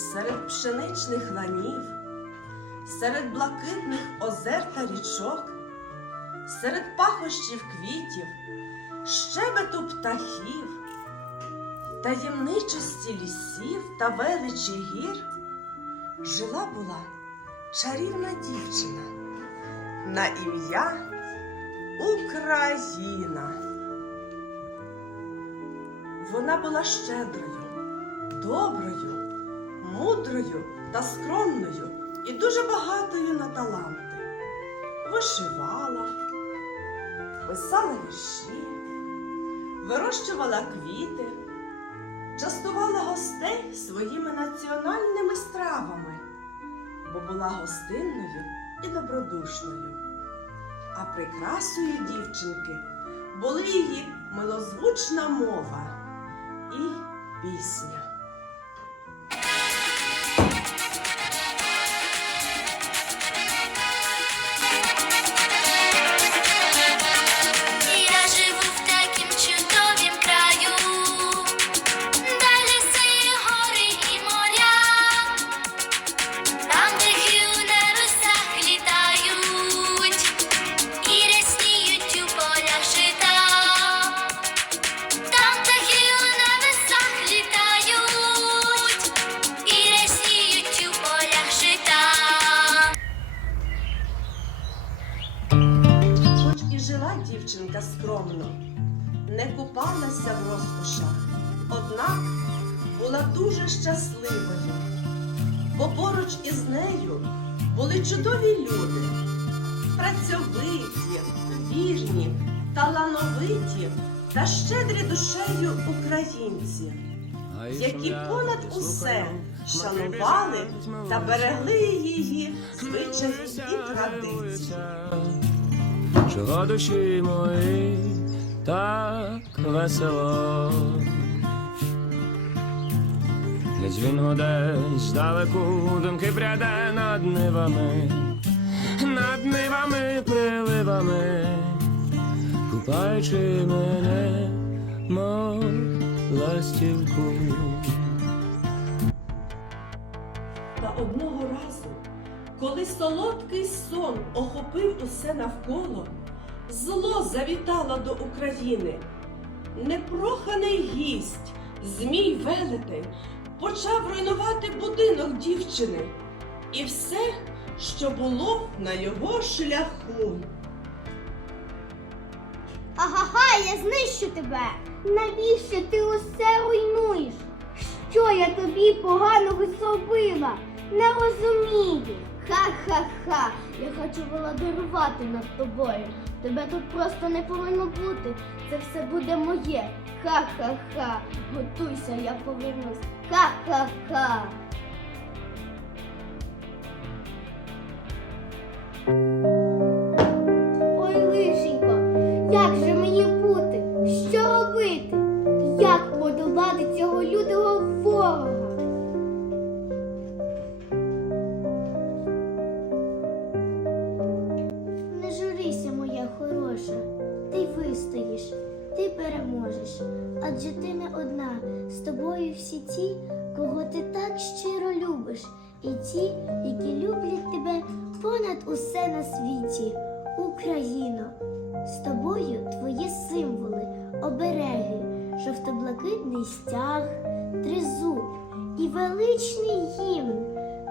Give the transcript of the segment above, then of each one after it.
серед пшеничних ланів, серед блакитних озер та річок, серед пахощів квітів, щебету птахів, таємничості лісів та величі гір жила була чарівна дівчина на ім'я Україна. Вона була щедрою, доброю, мудрою та скромною і дуже багатою на таланти. Вишивала, писала вірші, вирощувала квіти, частувала гостей своїми національними стравами, бо була гостинною і добродушною. А прикрасою дівчинки були її милозвучна мова і пісня. Дівчинка скромно, не купалася в розкошах, однак була дуже щасливою, бо поруч із нею були чудові люди, працьовиті, вірні, талановиті та щедрі душею українці, які понад усе шанували та берегли її звичаї і традиції. Чого душі мої так весело. Десь він гуде здалеку думки пряде над нивами, над нивами, приливами, купаючи мене, мов ластівку. Та одного разу, коли солодкий сон охопив усе навколо, зло завітало до України. Непроханий гість, змій велетень, почав руйнувати будинок дівчини і все, що було на його шляху. Агага, я знищу тебе. Навіщо ти усе руйнуєш? Що я тобі поганого зробила? Не розумію. Ха-ха-ха, я хочу володарувати над тобою. Тебе тут просто не повинно бути. Це все буде моє. Ха-ха-ха. Готуйся, я повернусь. Ха-ха-ха. Ой, лишенько, як же мені бути? Що робити? Як подолати цього лютого ворога? Вистоїш, ти переможеш, адже ти не одна, з тобою всі ті, кого ти так щиро любиш, і ті, які люблять тебе понад усе на світі. Україно, з тобою твої символи, обереги, жовто-блакитний стяг, тризуб і величний гімн.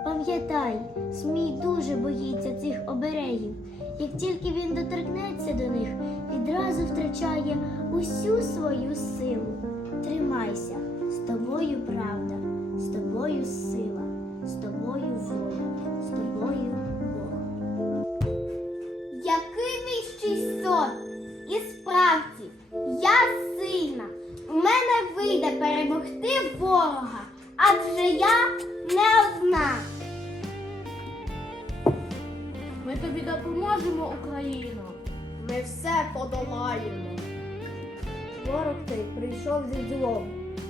Пам'ятай, Змій дуже боїться цих оберегів. Як тільки він доторкнеться до них, відразу втрачає усю свою силу. Тримайся, з тобою правда, з тобою сила, з тобою воля, з тобою Бог. Який вищий сон! І справді, я сильна. У мене вийде перемогти ворога, адже я тобі допоможемо, Україно. Ми все подолаємо. Ворог цей прийшов зі злом.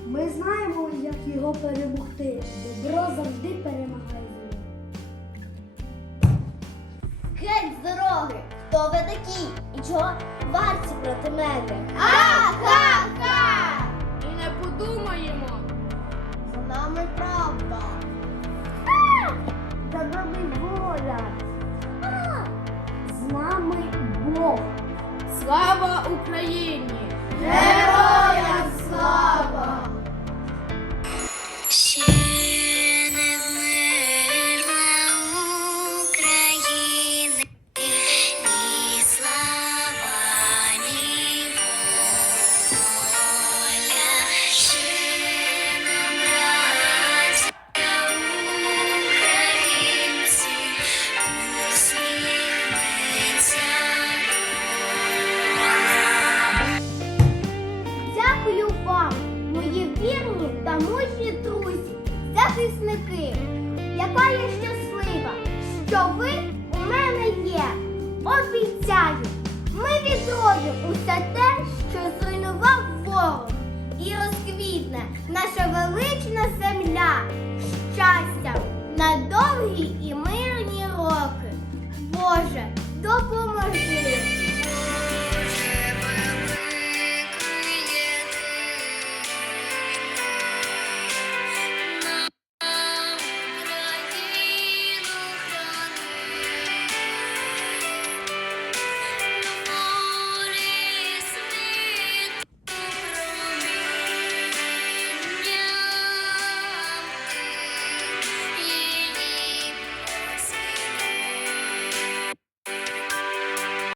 Ми знаємо, як його перемогти. Добро завжди перемагає зло. Геть з дороги! Хто ви такі? І чого варті проти мене? Ха-ха-ха! Слава Україні! Яка я щаслива, що ви у мене є. Обіцяю, ми відродимо усе те, що зруйнував ворог. І розквітне наша велична